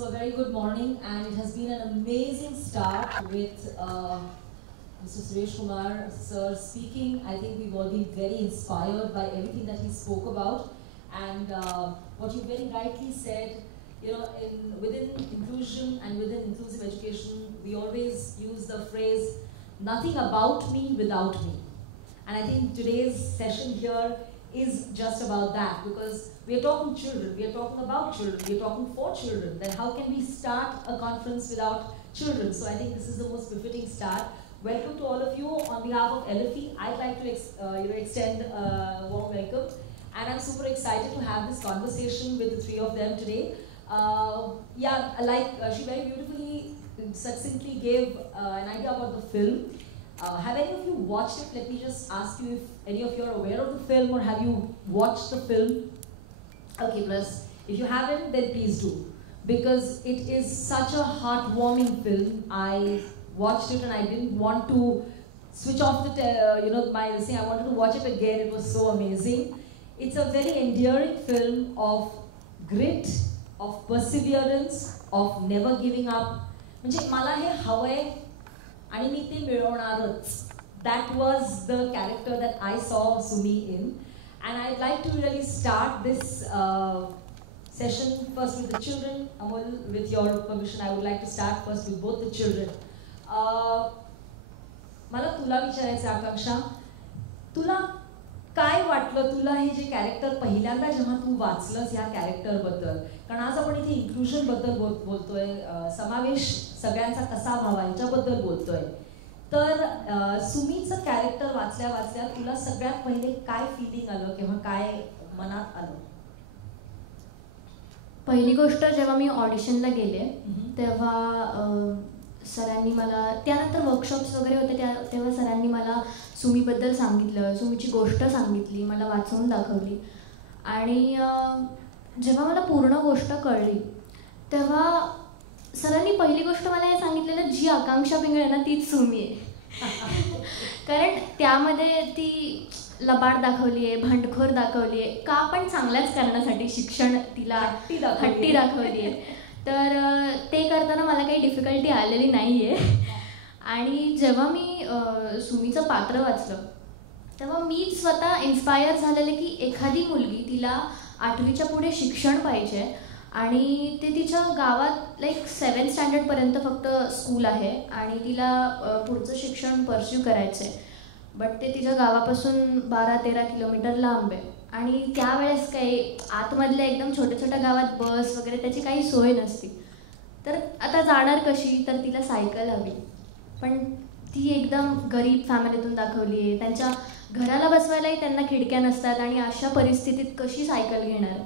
So a very good morning, and it has been an amazing start with Mr. Suresh Kumar sir speaking. I think we've all been very inspired by everything that he spoke about, and what you very rightly said. You know, within inclusion and within inclusive education, we always use the phrase "nothing about me without me," and I think today's session here is just about that, because we are talking children, we are talking about children, we are talking for children. Then how can we start a conference without children? So I think this is the most befitting start. Welcome to all of you. On behalf of LFE, I'd like to extend a warm welcome, and I'm super excited to have this conversation with the three of them today. She very beautifully, succinctly gave an idea about the film. Have any of you watched it? Let me just ask you if any of you are aware of the film, or have you watched the film? Okay, plus if you haven't, then please do, because it is such a heartwarming film. I watched it and I didn't want to switch off my thing. I wanted to watch it again. It was so amazing. It's a very endearing film of grit, of perseverance, of never giving up. म्हणजे मला हे हवंय आणि मी ते मिळवणारच. That was the character that I saw Sumi in, and I'd like to really start this session first with the children. Amol, with your permission, I would like to start first with both the children. मला तुला विचारायचं आकांक्षा, तुला काय वाटलं, तुला हे जे character पहिल्यांदा जेव्हा तू वाचलंस ह्या कॅरेक्टरबद्दल, कारण आज आपण इथे इन्क्लुजनबद्दल बोलतोय, समावेश सगळ्यांचा कसा व्हावा याच्याबद्दल बोलतोय, तर सुमीचं कॅरेक्टर वाचल्या वाचल्या तुला सगळ्यात पहिले काय फिलिंग आलं किंवा काय मनात आलं? पहिली गोष्ट, जेव्हा मी ऑडिशनला गेले तेव्हा सरांनी मला, त्यानंतर वर्कशॉप्स वगैरे होते तेव्हा सरांनी मला सुमीबद्दल सांगितलं, सुमीची गोष्ट सांगितली, मला वाचवून दाखवली. आणि जेव्हा मला पूर्ण गोष्ट कळली तेव्हा सरांनी पहिली गोष्ट मला हे सांगितलेलं, जी आकांक्षा पिंगळे आहे ना तीच सुमी आहे. कारण त्यामध्ये ती लबाड दाखवली आहे, भांडखोर दाखवली आहे, का पण चांगल्याच कारणासाठी, शिक्षण तिला हट्टी दाखवली आहे. तर ते करताना मला काही डिफिकल्टी आलेली नाही आहे. आणि जेव्हा मी सुमीचं पात्र वाचलं तेव्हा मी स्वतः इन्स्पायर झालेले की एखादी मुलगी, तिला 8वीच्या पुढे शिक्षण पाहिजे आणि ते तिच्या गावात 7th स्टँडर्डपर्यंत फक्त स्कूल आहे आणि तिला पुढचं शिक्षण परस्यू करायचं आहे, बट ते तिच्या गावापासून 12-13 किलोमीटर लांब आहे. आणि त्यावेळेस काही आतमधल्या एकदम छोट्या छोट्या गावात बस वगैरे त्याची काही सोय नसती. तर आता जाणार कशी, तर तिला सायकल हवी. पण ती एकदम गरीब फॅमिलीतून दाखवली आहे, त्यांच्या घराला बसवायलाही त्यांना खिडक्या नसतात आणि अशा परिस्थितीत कशी सायकल घेणार.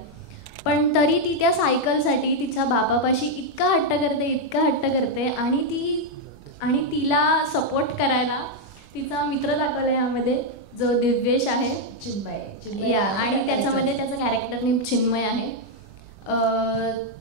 पण तरी ती त्या सायकलसाठी तिच्या बापापाशी इतका हट्ट करते आणि तिला सपोर्ट करायला तिचा मित्र दाखवला यामध्ये, जो दिव्येश आहे, चिन्मय या, आणि त्याच्यामध्ये त्याचं कॅरेक्टर नेम चिन्मय आहे.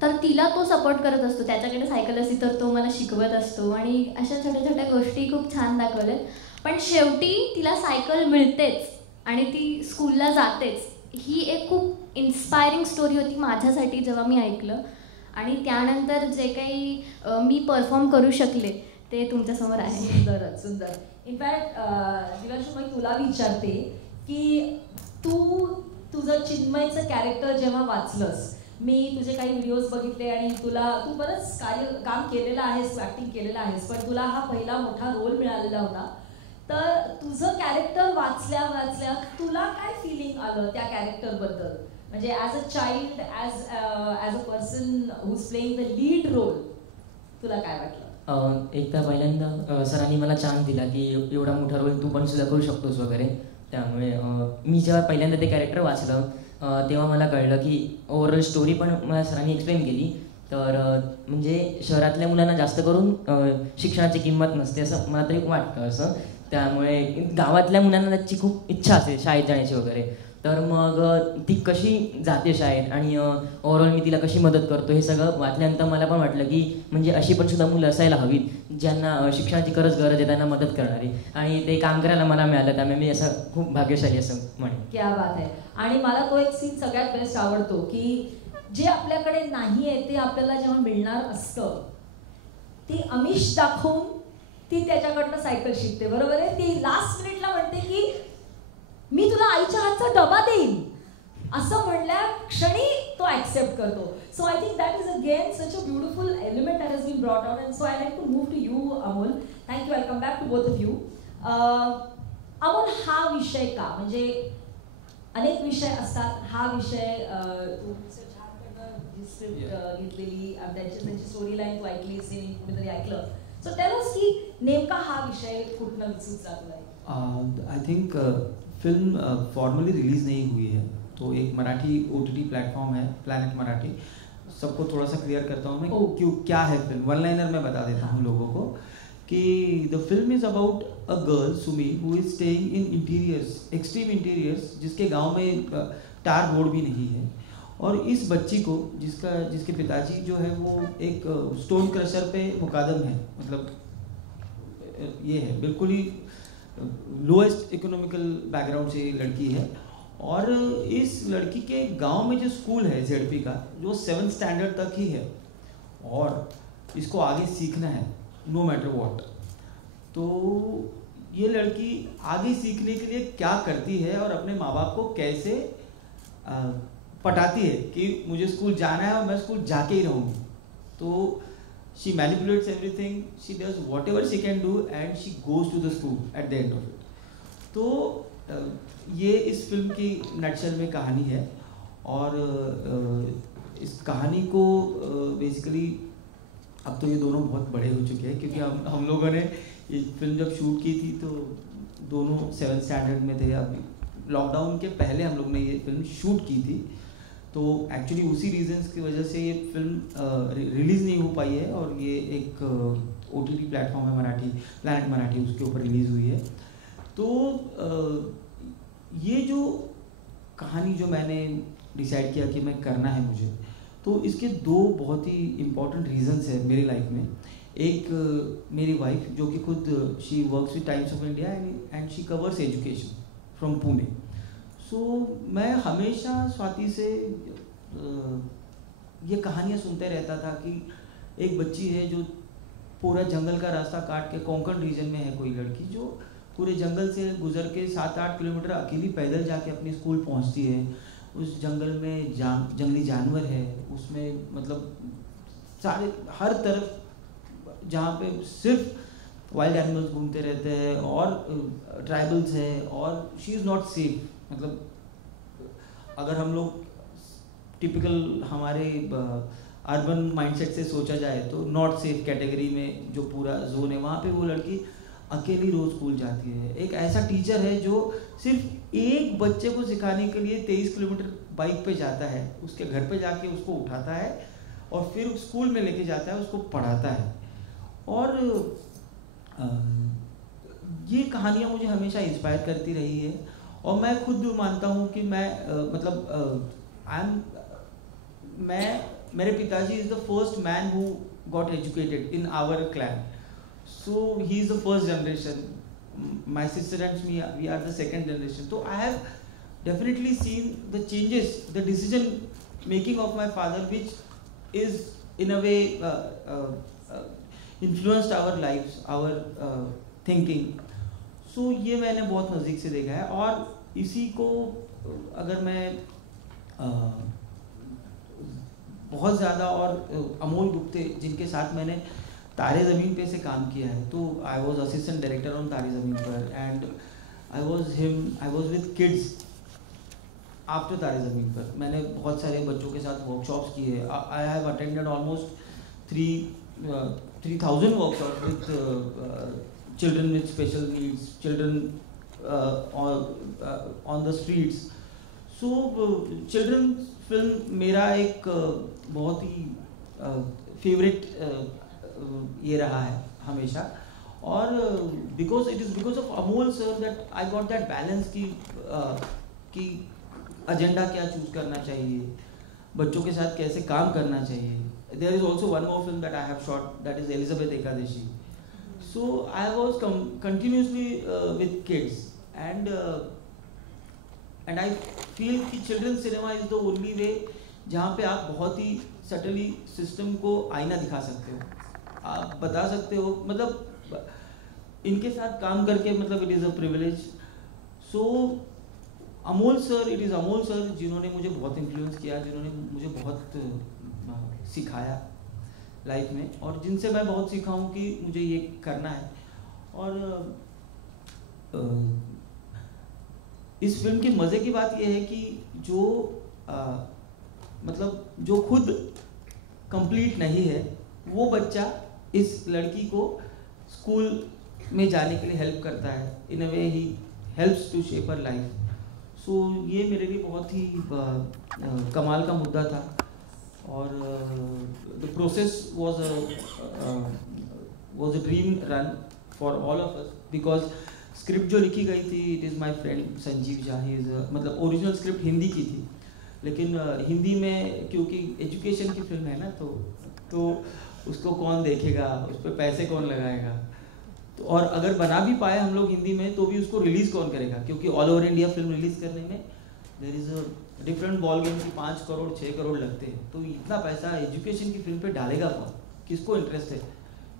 तर तिला तो सपोर्ट करत असतो, त्याच्याकडे सायकल असते तर तो मला शिकवत असतो आणि अशा छोट्या छोट्या गोष्टी खूप छान दाखवल्यात. पण शेवटी तिला सायकल मिळतेच आणि ती स्कूलला जातेच. ही एक खूप इन्स्पायरिंग स्टोरी होती माझ्यासाठी जेव्हा मी ऐकलं. आणि त्यानंतर जे काही मी परफॉर्म करू शकले ते तुमच्यासमोर आहे. सुंदरच सुंदर. इनफॅक्ट दिव्यांशू, मी तुला विचारते की तुझं चिन्मयचं कॅरेक्टर जेव्हा वाचलंस, मी तुझे काही व्हिडिओज बघितले आणि तू बरंच काम केलेलं आहेस, ॲक्टिंग केलेलं आहेस, पण तुला हा पहिला मोठा रोल मिळालेला होता. तर तुझं कॅरेक्टर वाचल्या तुला काय फिलिंग आलं त्या कॅरेक्टरबद्दल? म्हणजे as a child, as a person who is playing the lead role, तुला काय वाटलं? एकदा पहिल्यांदा सरांनी मला चान्स दिला की एवढा मोठा रोल तू पण सुद्धा करू शकतोस वगैरे. त्यामुळे मी जेव्हा पहिल्यांदा ते कॅरेक्टर वाचलं तेव्हा मला कळलं की ओव्हरऑल स्टोरी पण मला सरांनी एक्सप्लेन केली. तर म्हणजे शहरातल्या मुलांना जास्त करून शिक्षणाची किंमत नसते असं मला तरी वाटतं असं. त्यामुळे गावातल्या मुलांना त्याची खूप इच्छा असते शाळेत जाण्याची वगैरे. तर मग ती कशी जाते शाळेत आणि ओव्हरऑल मी तिला कशी मदत करतो हे सगळं वाचल्यानंतर मला पण वाटलं की म्हणजे अशी पण सुद्धा मुलं असायला हवीत ज्यांना शिक्षणाची गरज आहे, त्यांना मदत करणारी, आणि ते काम करायला मला मिळालं. त्यामुळे मी असं खूप भाग्यशाली असं म्हणेन. क्या बात आहे. आणि मला तो एक सीन सगळ्यात बेस्ट आवडतो की जे आपल्याकडे नाही आहे ते आपल्याला जेव्हा मिळणार असतं, ती आमिष दाखवून ती त्याच्याकडनं सायकल शिकते. बरोबर आहे. ती लास्ट मिनिटला म्हणते की मी तुला आईच्या हातचा डबा देईन असं म्हणल्या क्षणी तो ऍक्सेप्ट करतो. So I think that is again such a beautiful element that has been brought out. And so I like to move to you Amol. Thank you. I come back to both of you. Amol, हा विषय का, म्हणजे अनेक विषय असतात, हा विषय घेतलेली त्यांची स्टोरी लाईन तू ऐकली असेल, कुठेतरी ऐकलं. सो टेल अस की नेमका हा विषय कुठनं सुचला तुला? I think film formally release नहीं हुई है, तो एक मराठी OTT प्लेटफॉर्म है प्लैनेट मराठी. सबको थोड़ा सा क्लियर करता हूँ मैं क्यों क्या है फिल्म. वन लाइनर में बता देता हूँ लोगों को कि the film is about a girl Sumi who is staying in interiors, extreme interiors, जिसके गांव में टार रोड भी नहीं है. और इस बच्ची को जिसके पिताजी जो है वो एक स्टोन क्रशर पे मुकादम है, मतलब ये है बिल्कुल ही लोएस्ट इकोनॉमिकल बैकग्राउंड से लड़की है. और इस लड़की के गांव में जो स्कूल है ZP का, जो 7th स्टैंडर्ड तक ही है, और इसको आगे सीखना है नो मैटर व्हाट. तो ये लड़की आगे सीखने के लिए क्या करती है और अपने माँ बाप को कैसे पटाती है कि मुझे स्कूल जाना है और मैं स्कूल जाके ही रहूँगी. तो she manipulates everything, she does whatever she can do and she goes to the school at the end of it. तो ये इस फिल्म की नटशल में कहानी है. और इस कहानी को बेसिकली अब तो ये दोनों बहुत बड़े हो चुके हैं, क्योंकि हम लोगों ने ये फिल्म जब शूट की थी तो दोनों 7th स्टैंडर्ड में थे. अब लॉकडाउन के पहले हम लोग ने ये फिल्म शूट की थी, तो एक्चुअली उसी रीजंस की वजह से ये फिल्म रिलीज़ नहीं हो पाई है. और ये एक OTT प्लेटफॉर्म है मराठी, प्लैनेट मराठी, उसके ऊपर रिलीज़ हुई है. तो ये जो कहानी जो मैंने डिसाइड किया कि मैं करना है मुझे, तो इसके दो बहुत ही इम्पोर्टेंट रीजंस है मेरी लाइफ में. एक मेरी वाइफ जो कि खुद she works with Times of India and she covers education from Pune. सो मैं हमेशा स्वाति से ये कहानियाँ सुनते रहता था कि एक बच्ची है जो पूरा जंगल का रास्ता काट के, कोंकण रीजन में है कोई लड़की, जो पूरे जंगल से गुजर के 7-8 किलोमीटर अकेली पैदल जाके अपनी स्कूल पहुंचती है. उस जंगल में जंगली जानवर है, उसमें मतलब सारे हर तरफ जहाँ पे सिर्फ वाइल्ड एनिमल्स घूमते रहते हैं और ट्राइबल्स है, और शी इज़ नॉट सेफ. मतलब अगर हम लोग टिपिकल हमारे अर्बन माइंडसेट से सोचा जाए तो नॉट सेफ कैटेगरी में जो पूरा जोन है, वहाँ पे वो लड़की अकेली रोज स्कूल जाती है. एक ऐसा टीचर है जो सिर्फ एक बच्चे को सिखाने के लिए 23 किलोमीटर बाइक पे जाता है, उसके घर पे जाके उसको उठाता है और फिर स्कूल में लेके जाता है, उसको पढ़ाता है. और ये कहानियाँ मुझे हमेशा इंस्पायर करती रही है. और मैं खुद मानता हूँ कि मेरे पिताजी is the first man who got educated in our clan. So he is the first generation. My sister and me, we are the second generation. So I have definitely seen the changes, the decision making of my father, which is in a way influenced our lives, our thinking. So ये मैंने बहुत नज़दीक से देखा है. और इसी को अगर मैं बहुत ज़्यादा, और अमोल गुप्ते जिनके साथ मैंने तारे ज़मीन पे से काम किया है, तो I was assistant director on तारे ज़मीन पर, and I was with kids after तारे ज़मीन पर. मैंने बहुत सारे बच्चों के साथ वर्कशॉप्स किए. I have attended almost 3,000 workshops with children with special needs, children on the streets. So children film मेरा एक बहुत ही फेवरेट ये रहा है हमेशा. और because of Amol sir that I got that balance कि एजेंडा क्या चूज करना चाहिए, बच्चों के साथ कैसे काम करना चाहिए. There is also one more film that I have shot, that is Elizabeth Ekadashi. So I was continuously with kids, and I feel कि children cinema is the only way जहाँ पे आप बहुत ही सटली सिस्टम को आईना दिखा सकते हो, आप बता सकते हो, मतलब इनके साथ काम करके मतलब it is a privilege. So Amol sir, it is Amol sir जिन्होंने मुझे बहुत इन्फ्लुएंस किया, जिन्होंने मुझे बहुत सिखाया लाइफ में, और जिनसे मैं बहुत सीखा हूँ कि मुझे ये करना है। और इस फिल्म की मज़े की बात यह है कि जो मतलब जो खुद कंप्लीट नहीं है वो बच्चा इस लड़की को स्कूल में जाने के लिए हेल्प करता है, in a way he helps to shape her life. So ये मेरे लिए बहुत ही कमाल का मुद्दा था। और the process was a dream run for all of us, because script जो लिखी गई थी, it is my friend Sanjeev Jha, he is मतलब ओरिजिनल स्क्रिप्ट हिंदी की थी, लेकिन हिंदी में क्योंकि एजुकेशन की फिल्म है ना, तो उसको कौन देखेगा, उस पर पैसे कौन लगाएगा, तो और अगर बना भी पाए हम लोग हिंदी में तो भी उसको रिलीज़ कौन करेगा, क्योंकि all over India film release करने में there is a different ball game की 5 करोड़ 6 करोड़ लगते हैं। तो इतना पैसा एजुकेशन की फिल्म पे डालेगा कौन, किसको इंटरेस्ट है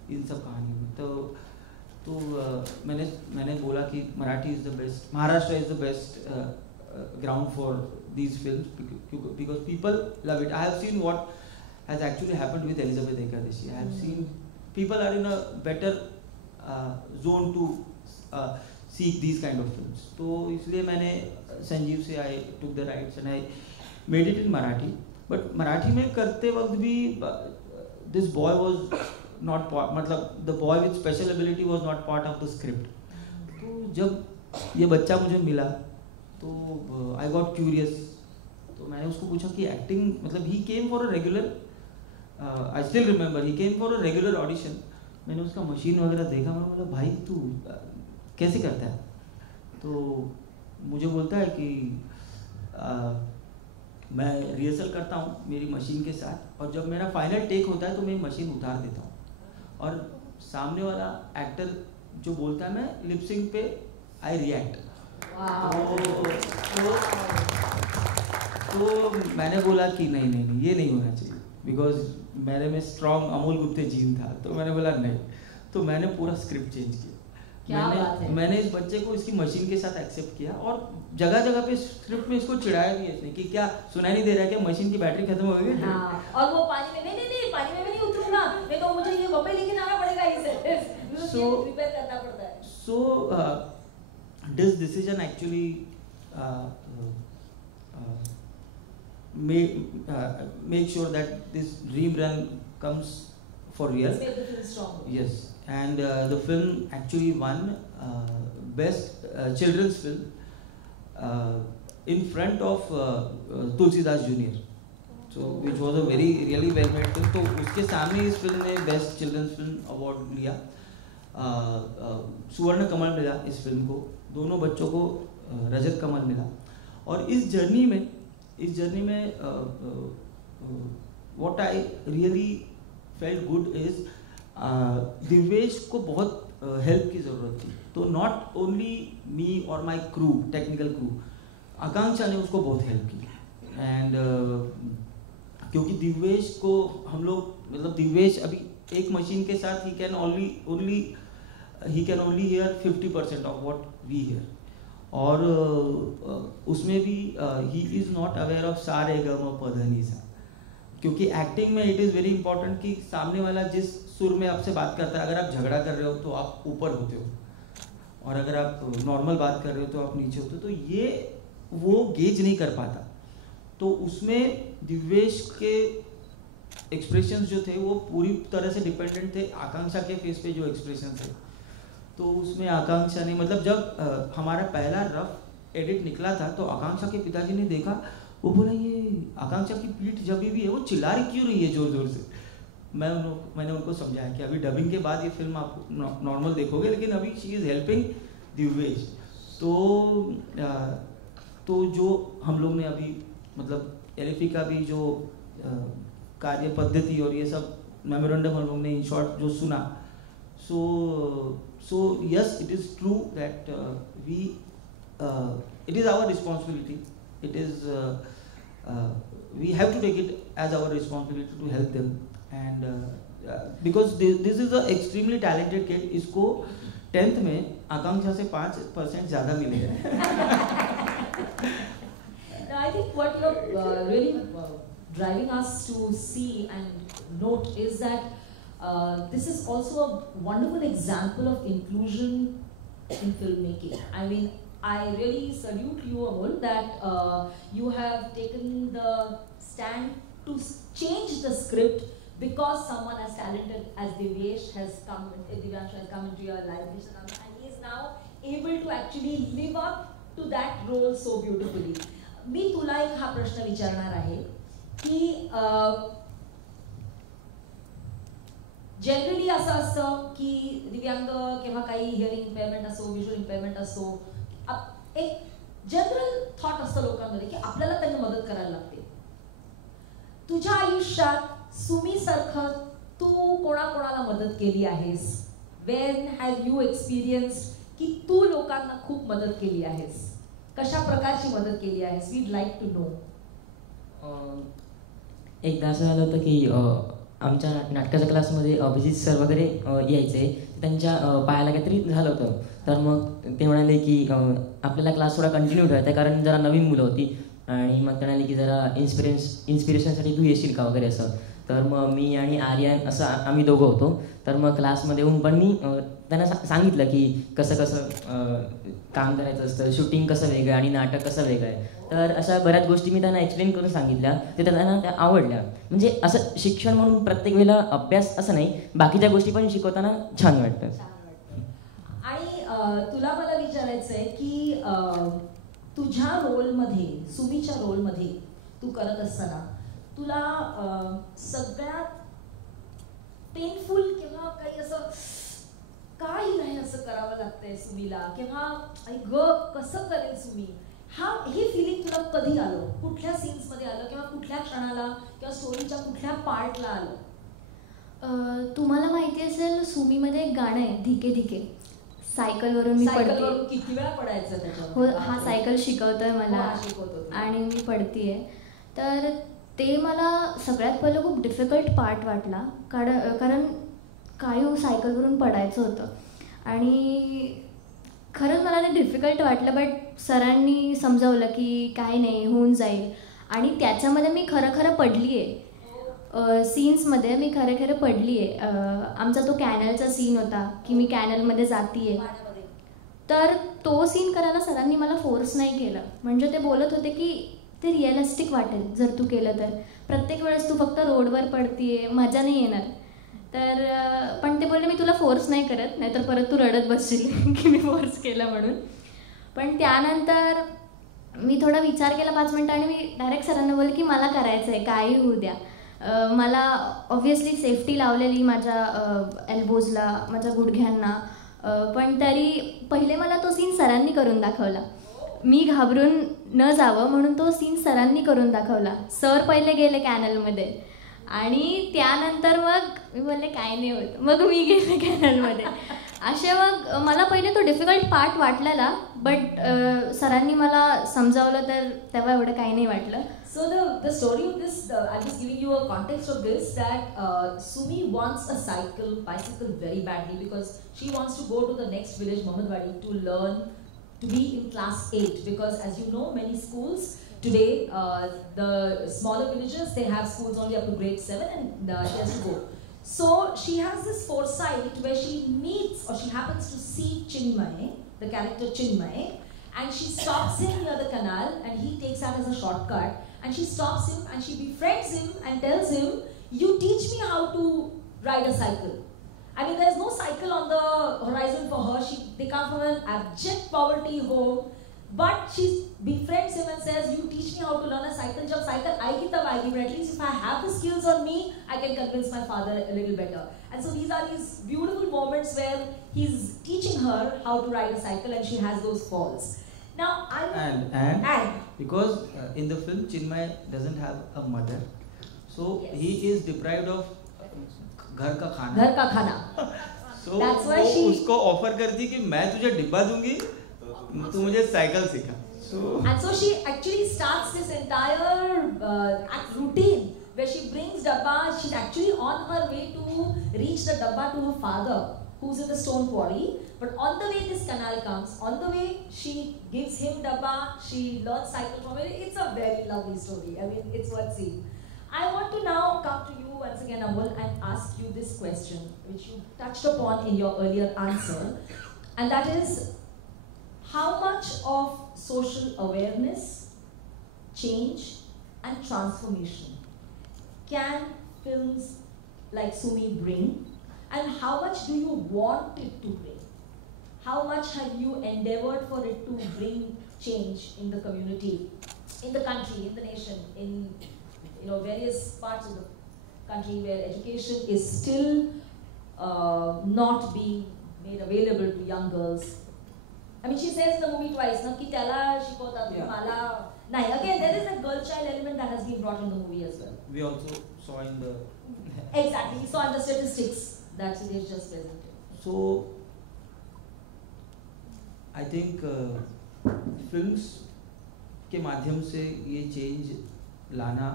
इन सब कहानियों में। तो मैंने बोला कि Marathi is the best, Maharashtra is the best ground for these films because people love it. I have seen what has actually happened with Elizabeth Ekadashi. I have seen people are in a better zone to seek these kind of films. तो इसलिए मैंने संजीव से I took the rights and I made it in Marathi. But Marathi में करते वक्त भी this boy was not part, मतलब the boy with special ability was not part of the script. तो जब ये बच्चा मुझे मिला तो आई गॉट क्यूरियस, तो मैंने उसको पूछा कि एक्टिंग मतलब he came for a regular, I still remember he came for a regular audition. मैंने उसका मशीन वगैरह देखा, मैंने बोला भाई तू कैसे करता है, तो मुझे बोलता है कि मैं रिहर्सल करता हूँ मेरी मशीन के साथ, और जब मेरा फाइनल टेक होता है तो मैं मशीन उतार देता हूँ, और सामने वाला एक्टर जो बोलता है मैं लिपसिंग पे आई रिएक्ट। तो मैंने बोला कि नहीं ये नहीं होना चाहिए, बिकॉज मेरे में स्ट्रॉन्ग अमोल गुप्ते जीन था, तो मैंने बोला नहीं, तो मैंने पूरा स्क्रिप्ट चेंज किया। मैंने इस बच्चे को इसकी मशीन के साथ एक्सेप्ट किया, और जगह जगह पे स्क्रिप्ट में इसको चिढ़ाया भी इसने कि क्या सुनाई नहीं दे रहा है क्या, मशीन की बैटरी खत्म हो गई। हाँ, और वो पानी में नहीं पानी में भी नहीं उतरूंगा, नहीं तो मुझे ये बम्बई लेके जाना पड़ेगा, इसे रिपेयर करना पड़ता है। सो this decision actually make sure that this dream run comes for real. It's made the film stronger. Yes, and the film actually won best children's film in front of Tulsidas Junior. So which was a really well made film. तो उसके सामने इस film ने best children's film award लिया, सुवर्ण कमल मिला इस film को, दोनों बच्चों को रजत कमल मिला। और इस जर्नी में what I really felt good is Divyesh को बहुत हेल्प की ज़रूरत थी, तो नॉट ओनली मी और माय क्रू, टेक्निकल क्रू, आकांक्षा ने उसको बहुत हेल्प की। एंड क्योंकि दिव्येश को हम लोग मतलब दिव्येश अभी एक मशीन के साथ he can only hear 50% of what we hear, और उसमें भी he is not aware of सा रे ग म प ध नि सा, क्योंकि एक्टिंग में इट इज़ वेरी इंपॉर्टेंट कि सामने वाला जिस सुर में आपसे बात करता है, अगर आप झगड़ा कर रहे हो तो आप ऊपर होते हो, और अगर आप नॉर्मल बात कर रहे हो तो आप नीचे होते हो, तो ये वो गेज नहीं कर पाता। तो उसमें दिव्येश के एक्सप्रेशंस जो थे वो पूरी तरह से डिपेंडेंट थे आकांक्षा के फेस पे जो एक्सप्रेशन थे। तो उसमें आकांक्षा ने मतलब जब हमारा पहला रफ एडिट निकला था तो आकांक्षा के पिताजी ने देखा, वो बोला ये आकांक्षा की पीठ जब भी है वो चिल्ला रही क्यों रही है जोर जोर से। मैंने उनको समझाया कि अभी डबिंग के बाद ये फिल्म आप नॉर्मल देखोगे, लेकिन अभी शी इज़ हेल्पिंग दिव्येश। तो जो हम लोग ने अभी मतलब एलएफई का भी जो कार्य पद्धति और ये सब मेमोरेंडम हम लोग ने इन शॉर्ट जो सुना, so yes, it is true that it is our responsibility, it is we have to take it as our responsibility to help them. And because this is a extremely talented kid. इसको 10th में आकांक्षा से 5% ज़्यादा मिलेगा. Now I think what you're really driving us to see and note is that this is also a wonderful example of inclusion in filmmaking. I mean, I really salute you, Amol, that you have taken the stand to change the script because someone as talented as Divyanshu has come into your life, and he is now able to actually live up to that role so beautifully. मी तुला एक हा प्रश्न विचारणार आहे की generally असं असतं की दिव्यांग किंवा काही हिअरिंग इम्पेअरमेंट असो, व्हिज्युअल इम्पेअरमेंट असो, एक जनरल थॉट असतं लोकांमध्ये की आपल्याला त्यांना मदत करायला लागते. तुझ्या आयुष्यात सुमी सारखं तू कोणाकोणाला मदत केली आहेस? वेन हॅव यू एक्सपिरियन्स की तू लोकांना खूप मदत केली आहेस? कशा प्रकारची मदत केली आहेस? We'd like to know. एकदा असं झालं होतं की आमच्या नाटकाच्या क्लासमध्ये अभिजित सर वगैरे यायचे. त्यांच्या पायाला काहीतरी झालं होतं, तर मग ते म्हणाले की आपल्याला क्लास थोडा कंटिन्यू ठेवायचा कारण जरा नवीन मुलं होती. आणि मग ते म्हणाले की जरा इन्स्पिरेशनसाठी तू येशील का वगैरे असं. तर मग मी आणि आर्यन असं आम्ही दोघं होतो. तर मग क्लासमध्ये येऊन पण मी त्यांना सांगितलं की कसं कसं काम करायचं असतं, शूटिंग कसं वेगळं आहे आणि नाटक कसं वेगळं आहे. तर अशा बऱ्याच गोष्टी मी त्यांना एक्सप्लेन करून सांगितल्या. ते त्यांना त्या आवडल्या. म्हणजे असं शिक्षण म्हणून प्रत्येक वेळेला अभ्यास असं नाही, बाकीच्या गोष्टी पण शिकवताना छान वाटतं. आणि तुला मला विचारायचं आहे की तुझ्या रोलमध्ये, सुमीच्या रोलमध्ये तू करत असताना तुला सगळ्यात पेनफुल किंवा काही असं काही नाही असं करावं लागतंय सुमीला, किंवा ग कसं करेल सुमी, हे फिलिंग तुला कधी आलं? कुठल्या सीन्स मध्ये आलं किंवा कुठल्या क्षणाला किंवा स्टोरीच्या कुठल्या पार्टला आलं? तुम्हाला माहिती असेल सुमीमध्ये एक गाणं आहे धिके धिके, सायकलवरून मी पडते. किती वेळा पडायचं त्याच्यावर? हो, हा सायकल शिकवतोय मला आणि मी पडतीये. तर ते मला सगळ्यात पहिलं खूप डिफिकल्ट पार्ट वाटला, कारण काय सायकलवरून पडायचं होतं आणि खरंच मला ते डिफिकल्ट वाटलं. बट सरांनी समजावलं की काय नाही, होऊन जाईल. आणि त्याच्यामध्ये मी खरं पडली आहे. सीन्समध्ये मी खरं पडली आहे. आमचा तो कॅनलचा सीन होता की मी कॅनलमध्ये जातीये, तर तो सीन करायला सरांनी मला फोर्स नाही केलं. म्हणजे ते बोलत होते की ते रिअलिस्टिक वाटेल जर तू केलं तर. प्रत्येक वेळेस तू फक्त रोडवर पडतीये, मजा नाही येणार. तर पण ते बोलले मी तुला फोर्स नाही करत, नाहीतर परत तू रडत बसशील की मी फोर्स केलं म्हणून. पण त्यानंतर मी थोडा विचार केला 5 मिनटं आणि मी डायरेक्ट सरांना बोलले की मला करायचं आहे, काही होऊ द्या. मला ऑब्व्हियसली सेफ्टी लावलेली माझ्या एल्बोजला, माझ्या गुडघ्यांना. पण तरी पहिले मला तो सीन सरांनी करून दाखवला. मी घाबरून न जावं म्हणून तो सीन सरांनी करून दाखवला. सर पहिले गेले कॅनलमध्ये आणि त्यानंतर मग मी बोलले काय नाही होत, मग मी गेले कॅनलमध्ये. असे मग मला पहिले तो डिफिकल्ट पार्ट वाटलेला, बट सरांनी मला समजावलं तर तेव्हा एवढं काही नाही वाटलं. So the story of this, I'm just giving you a context of this, that Sumi wants a bicycle very badly because she wants to go to the next village, Mamadwadi, to learn to be in class 8, because as you know, many schools today, the smaller villages, they have schools only up to grade 7 and she has to go. So she has this foresight where she meets, or she happens to see Chinmay, the character Chinmay, and she stops him near the canal and he takes that as a shortcut, and she stops him and she befriends him and tells him, you teach me how to ride a cycle. I mean, there's no cycle on the horizon for her. They come from an abject poverty home, but she befriends him and says, you teach me how to learn a cycle. Jab cycle aayegi tab aayegi, but at least if I have the skills on me, I can convince my father a little better. And so these are these beautiful moments where he's teaching her how to ride a cycle and she has those falls. Now, and because in the film Chinmay doesn't have a mother, so yes, he is deprived of घर का खाना. So that's why she उसको offer करती कि मैं तुझे डिब्बा दूंगी, तू मुझे साइकिल सिखा. And so she actually starts this entire act routine where she brings Dabba. She's actually on her way to reach the Dabba to her father, who's in the stone quarry. But on the way this canal comes, on the way she gives him Dabba, she learns cycle from it. It's a very lovely story. I mean, it's worth seeing. I want to now come to you once again, Amol, and ask you this question, which you touched upon in your earlier answer. And that is, how much of social awareness, change, and transformation can films like Sumi bring? And how much do you want it to bring? How much have you endeavored for it to bring change in the community, in the country, in the nation, in various parts of the country where education is still not being made available to young girls? I mean, she says in the movie twice, "Na ki tela shikota mala." Again, there is a girl-child element that has been brought in the movie as well. We also saw in the exactly, we saw in the statistics that Sudesh just presented. So, I think films के माध्यम से ये change लाना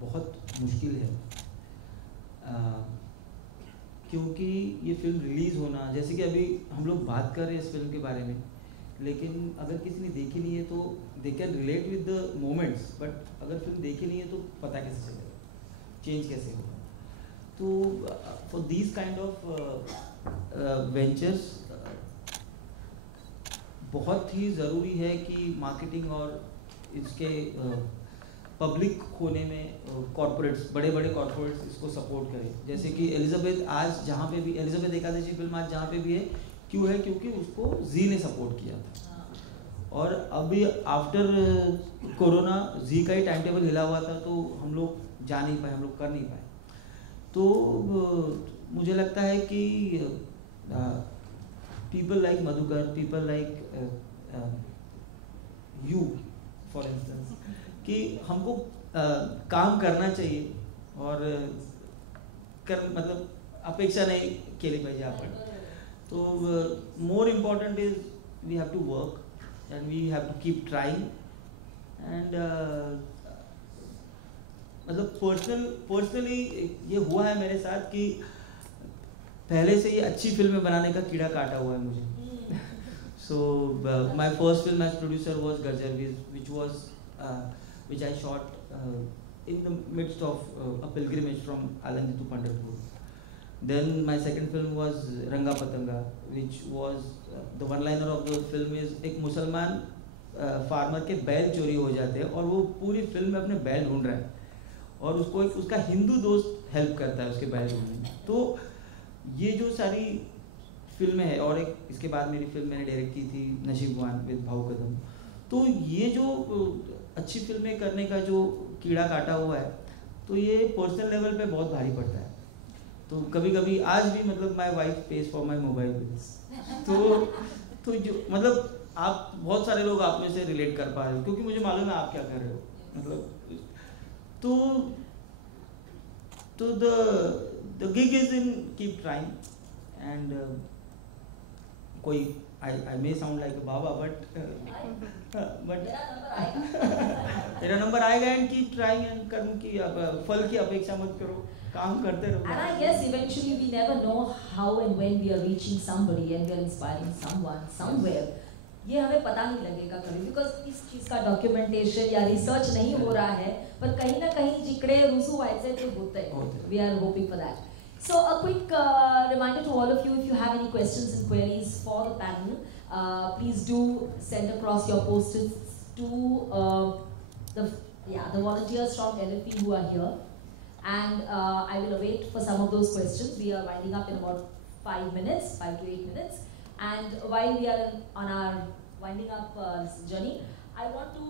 बहुत मुश्किल है, क्योंकि ये फिल्म रिलीज़ होना, जैसे कि अभी हम लोग बात कर रहे हैं इस फिल्म के बारे में, लेकिन अगर किसी ने देखी नहीं है तो they can relate with the moments, but अगर फिल्म देखी नहीं है तो पता कैसे चलेगा, चेंज कैसे होगा. तो for these kind of ventures बहुत ही ज़रूरी है कि मार्केटिंग और इसके पब्लिक होने में कॉर्पोरेट्स, बड़े बड़े कॉर्पोरेट्स इसको सपोर्ट करें. जैसे कि एलिजाबेथ आज जहाँ पे भी, एलिजाबेथ एकादशी फिल्म आज जहाँ पे भी है, क्यों है? क्योंकि उसको जी ने सपोर्ट किया था. और अभी आफ्टर कोरोना जी का ही टाइम टेबल हिला हुआ था, तो हम लोग जा नहीं पाए, हम लोग कर नहीं पाए. तो मुझे लगता है कि people like Madhukar, people like you, for instance, कि हमको काम करना चाहिए और मतलब अपेक्षा नहीं केली पाहिजे आपण. तो more important is we have to work and we have to keep trying and मतलब पर्सनली ये हुआ है मेरे साथ कि पहले से ये अच्छी फिल्में बनाने का कीड़ा काटा हुआ है मुझे. So my first film as producer was Garjar, which I shot in the midst of a pilgrimage from Alandi to Pandharpur. Then my second film was Ranga Patanga, which was the one-liner of the film is एक मुसलमान farmer के बैल चोरी हो जाते हैं और वो पूरी फिल्म में अपने बैल ढूंढ रहा है और उसको एक उसका हिंदू दोस्त हेल्प करता है उसके बैल ढूंढने में. तो ये जो सारी फिल्में हैं, और एक इसके बाद मेरी फिल्म मैंने डायरेक्ट की थी नशीबवान विद भाऊ कदम. तो ये जो अच्छी फिल्में करने का जो कीड़ा काटा हुआ है, तो ये पर्सनल लेवल पे बहुत भारी पड़ता है. तो कभी कभी आज भी मतलब my wife page for my mobile bills. तो जो मतलब आप बहुत सारे लोग आप में से रिलेट कर पा रहे हो, क्योंकि मुझे मालूम है आप क्या कर रहे हो. मतलब तो the gig is in keep trying and कोई I may sound like a baba but मेरा नंबर आएगा and keep trying and कर्म की फल की अपेक्षा मत करो, काम करते रहो. And I guess eventually we never know how and when we are reaching somebody and we are inspiring someone somewhere. ये हमें पता नहीं लगेगा कभी, बिकॉज इस चीज़ का डॉक्यूमेंटेशन या रिसर्च नहीं हो रहा है, पर कहीं ना कहीं जिकडे रुसू व्हायचे ते होते हैं. We are hoping for that. So a quick reminder to all of you, if you have any questions and queries for the panel, please do send across your post-its to the volunteers from LFP who are here, and I will await for some of those questions. We are winding up in about 5 to 8 minutes. And while we are on our winding up journey, I want to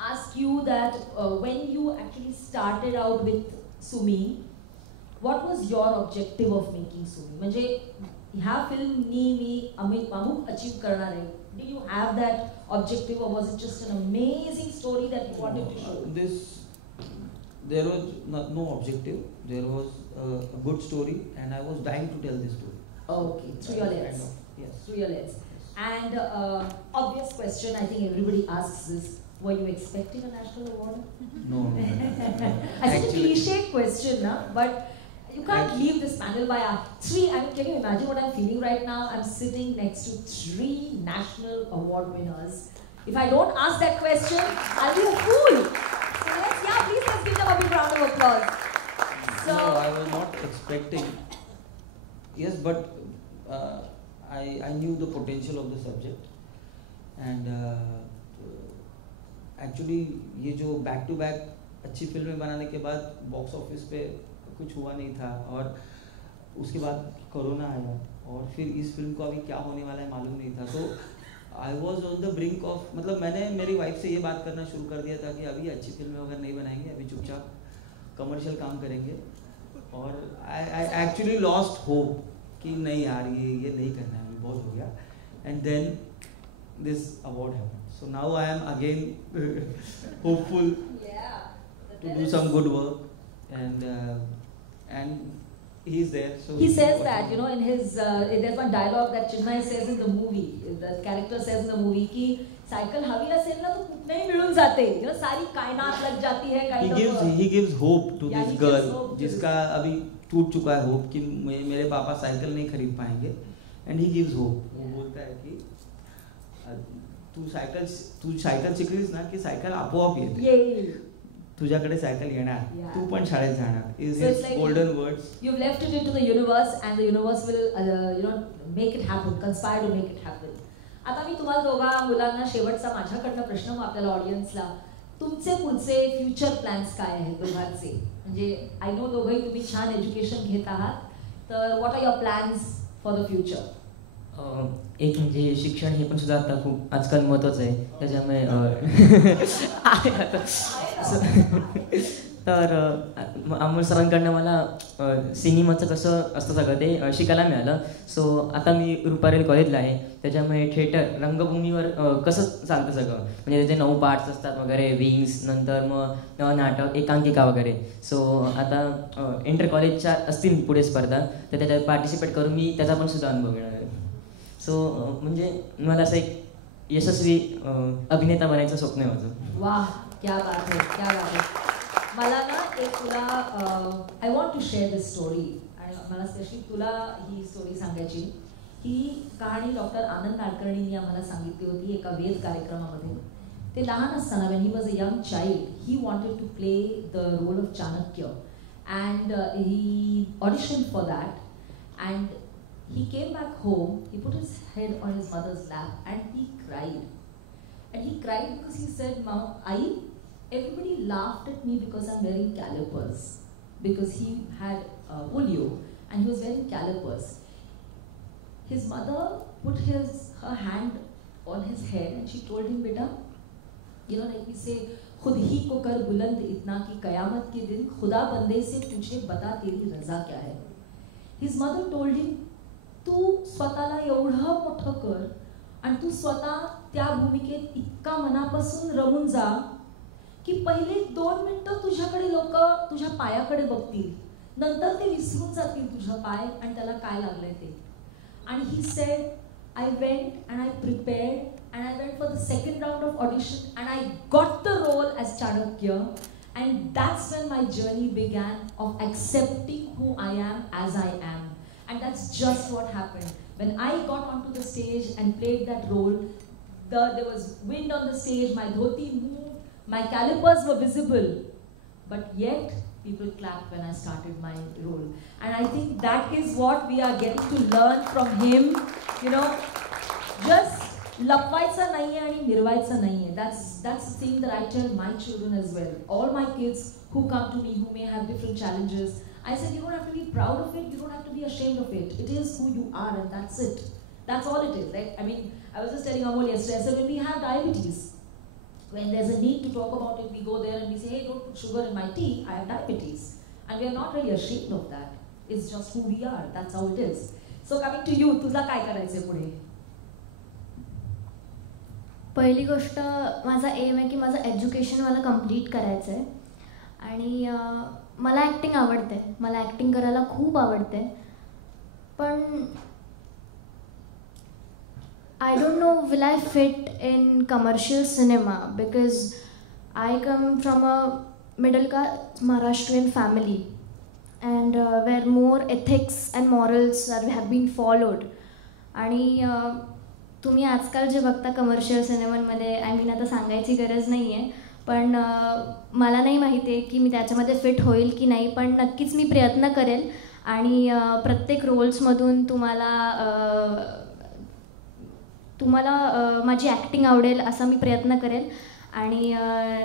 ask you that when you actually started out with Sumi, what was your objective of making Sumi? म्हणजे ह्या फिल्मनी मी अमुक achieve करणार आहे. Did you have that objective, or was it just an amazing story that you wanted to show? There was no objective. There was a good story, and I was dying to tell this story. Okay, through your lens. Yes. Through your lens. And obvious question, I think everybody asks this. Were you expecting a national award? No. I said a cliched question, na? But you can't leave this panel by three. I mean, can you imagine what I'm feeling right now? I'm sitting next to 3 national award winners. If I don't ask that question, I'll be a fool. So please let's give them a big round of applause. So no, I was not expecting. Yes, but I knew the potential of the subject, and actually ये जो back to back अच्छी फिल्में बनाने के बाद box office पे कुछ हुआ नहीं था, और उसके बाद कोरोना आया, और फिर इस फिल्म को अभी क्या होने वाला है मालूम नहीं था. तो I was on the brink of, मतलब मैंने मेरी वाइफ से ये बात करना शुरू कर दिया था कि अभी अच्छी फिल्में वगैरह नहीं बनाएंगे, अभी चुपचाप कमर्शियल काम करेंगे. और आई एक्चुअली लॉस्ट होप कि नहीं यार ये नहीं करना है, अभी बहुत हो गया. And then this award happened. So now I am again hopeful to do some good work, and he's there. So he says that, you know, in his there's one dialogue that Chinmay says in the movie. The character says in the movie कि cycle हवी असेल ना तो कुठे ही मिळून जाते, you know, सारी कायनात लग जाती है. He gives hope to this girl जिसका अभी टूट चुका है होप कि मेरे पापा साइकिल नहीं खरीद पाएंगे, and he gives hope. वो बोलता है कि तू सायकल शिकलीस ना की सायकल आपोआप येते, तुझ्याकडे सायकल येणार, तू पण शाळेत जाणार. Is his golden words. You've left it into the universe, and the universe will make it happen, conspire to make it happen. आता मी तुम्हाला दोघा मुलांना शेवटचा माझ्याकडनं प्रश्न, मग आपल्याला ऑडियन्सला, तुमचे पुढचे फ्युचर प्लॅन्स काय आहेत दोघांचे? म्हणजे आय नो दोघंही तुम्ही छान एज्युकेशन घेत आहात, तर what are your plans for the future? एक म्हणजे शिक्षण हे पण सुद्धा आता खूप आजकाल महत्त्वाचं आहे, त्याच्यामुळे तर अमोल सरांकडनं मला सिनेमाचं कसं असतं सगळं ते शिकायला मिळालं. सो आता मी रुपारेल कॉलेजला आहे, त्याच्यामुळे थिएटर रंगभूमीवर कसं चालतं सगळं, म्हणजे त्याचे 9 पार्ट्स असतात वगैरे, विंग्स, नंतर मग नाटक, एकांकिका वगैरे. सो आता इंटर कॉलेजच्या असतील पुढे स्पर्धा, तर त्याच्यात पार्टिसिपेट करून मी त्याचा पण सुद्धा अनुभव घेणार आहे. सो म्हणजे मला असं एक यशस्वी अभिनेता बनायचं स्वप्न आहे माझं. वाह, क्या बात है, क्या बात है. मला ना एक तुला I want to share this story, आणि मला स्पेशली तुला ही स्टोरी सांगायची. ही कहाणी डॉक्टर आनंद नाडकर्णींनी आम्हाला सांगितली होती एका वेद कार्यक्रमामध्ये. ते लहान असताना when he was a young child, he wanted to play the role of Chanakya, and he auditioned for that, and he came back home, he put his head on his mother's lap and he cried. And he cried because he said, Mom, everybody laughed at me because I'm wearing calipers. Because he had polio and he was wearing calipers. His mother put her hand on his head and she told him, Beta, you know, like we say, खुद ही को कर बुलंद इतना कि कयामत के दिन खुदा बंदे से पूछे बता तेरी रजा क्या है. His mother told him, तू स्वतःला एवढं मोठं कर आणि तू स्वतः त्या भूमिकेत इतका मनापासून रमून जा की पहिले 2 मिनिटं तुझ्याकडे लोक तुझ्या पायाकडे बघतील, नंतर ते विसरून जातील तुझा पाय आणि त्याला काय लागलंय ते. आणि he said, I went and I prepared and I went for the second round of audition and I got the role as Chanakya, and that's when my journey began of accepting who I am as I am. And that's just what happened. When I got onto the stage and played that role, there was wind on the stage, my dhoti moved, my calipers were visible, but yet people clapped when I started my role. And I think that is what we are getting to learn from him. You know, just लपवायचं नाहीये आणि मिरवायचं नाहीये. That's the thing that I tell my children as well. All my kids who come to me who may have different challenges, I said, you don't have to be proud of it, you don't have to be ashamed of it. It is who you are and that's it. That's all it is. Like, I mean, I was just telling Amol yesterday, I said, when we have diabetes, when there's a need to talk about it, we go there and we say, hey, don't put sugar in my tea, I have diabetes. And we are not really ashamed of that. It's just who we are, that's how it is. So coming to you, तुझा काय करायचंय पुढे? पहिली गोष्ट, माझा M आहे की माझं एज्युकेशन मला कम्प्लीट करायचं आहे, आणि मला ॲक्टिंग आवडते, मला ॲक्टिंग करायला खूप आवडते. पण I don't know, will I fit in commercial cinema, because I come from a middle class Maharashtrian family, and where more ethics and morals have been followed. आणि तुम्ही आजकाल जे बघता कमर्शियल सिनेमांमध्ये, आय मीन आता सांगायची गरज नाही आहे, पण मला नाही माहिती आहे की मी त्याच्यामध्ये फिट होईल की नाही, पण नक्कीच मी प्रयत्न करेल आणि प्रत्येक रोल्समधून तुम्हाला माझी ॲक्टिंग आवडेल असा मी प्रयत्न करेल आणि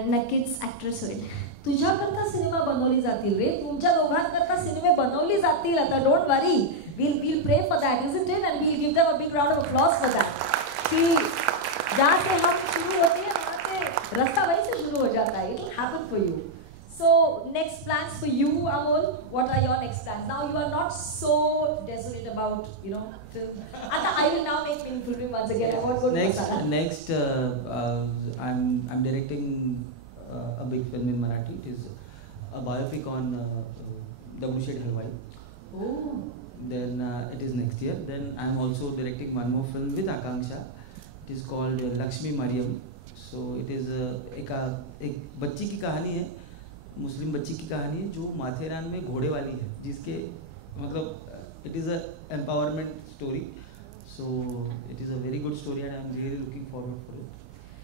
नक्कीच ॲक्ट्रेस होईल. तुझ्याकरता सिनेमा बनवली जातील रे, तुमच्या दोघांकरता सिनेमे बनवली जातील आता. Don't worry, we'll pray for that, isn't it? And we'll give them a big round of applause for that. कि जहाँ से हम शुरू होते हैं वहाँ से रास्ता वहीं से शुरू हो जाता है. It will happen for you. So next plans for you, Amol. What are your next plans? Now you are not so desolate about, film. I will now make meaningful film once again. I won't go to Masala. Next, I'm directing a big film in Marathi. It is a biopic on Dagdushet Halwai. Oh. Then it is next year. Then I'm also directing one more film with Akanksha. It is called Lakshmi Mariam. So it is एक बच्ची की कहानी है, मुस्लिम बच्ची की कहानी है जो माथेरान में घोड़े वाली है, जिसके मतलब it is a empowerment story. So it is a very good story and I'm really looking forward for it.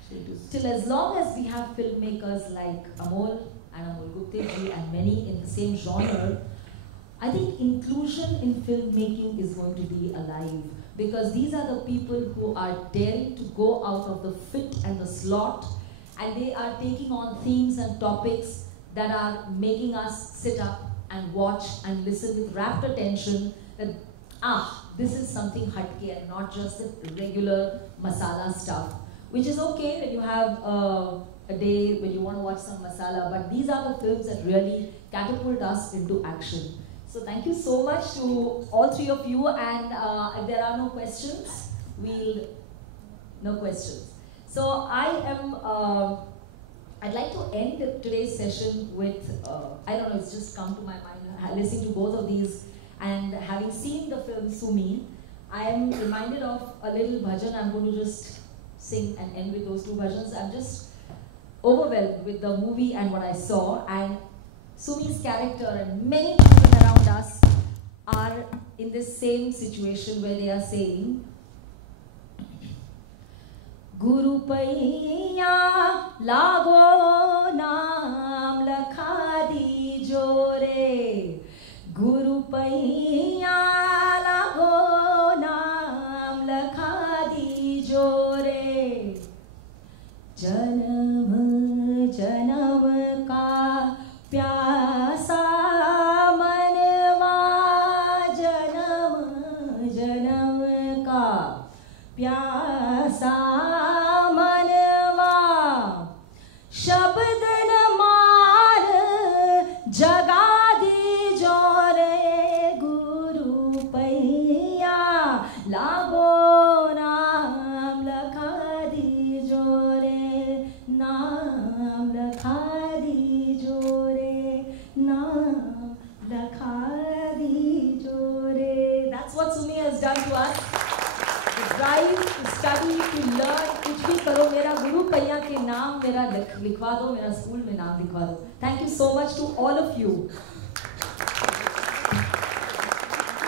So it is. Till as long as we have filmmakers like Amol and Amol Gupte ji and many in the same genre, I think inclusion in filmmaking is going to be alive, because these are the people who are daring to go out of the fit and the slot, and they are taking on themes and topics that are making us sit up and watch and listen with rapt attention that this is something hatke and not just the regular masala stuff, which is okay when you have a day when you want to watch some masala, but these are the films that really catapult us into action. So thank you so much to all three of you, and if there are no questions, no questions. So I'd like to end today's session with, I don't know, it's just come to my mind, listening to both of these and having seen the film Sumi, I am reminded of a little bhajan. I'm going to just sing and end with those two bhajans. I'm just overwhelmed with the movie and what I saw, and Sumi's character and many children around us are in this same situation where they are saying, Guru Paiya Lago Naam Lakha Dijo Re, Guru Paiya Lago Naam Lakha Dijo Re, Janam Janam Ka Pyasa Manwa, Janam Janam Ka Pyasa शब्द न मार जगा दीजो रे, गुरु पैया लागो नाम लखा दीजो रे, नाम लखा दीजो रे, नाम लखा दीजो रे. That's what Sumi has done to us. To drive, to study, to learn. कुछ भी करो, मेरा गुरु पैया के नाम मेरा लिखवा दो, मेरा स्कूल में नाम लिखवा दो. Thank you so much to all of you.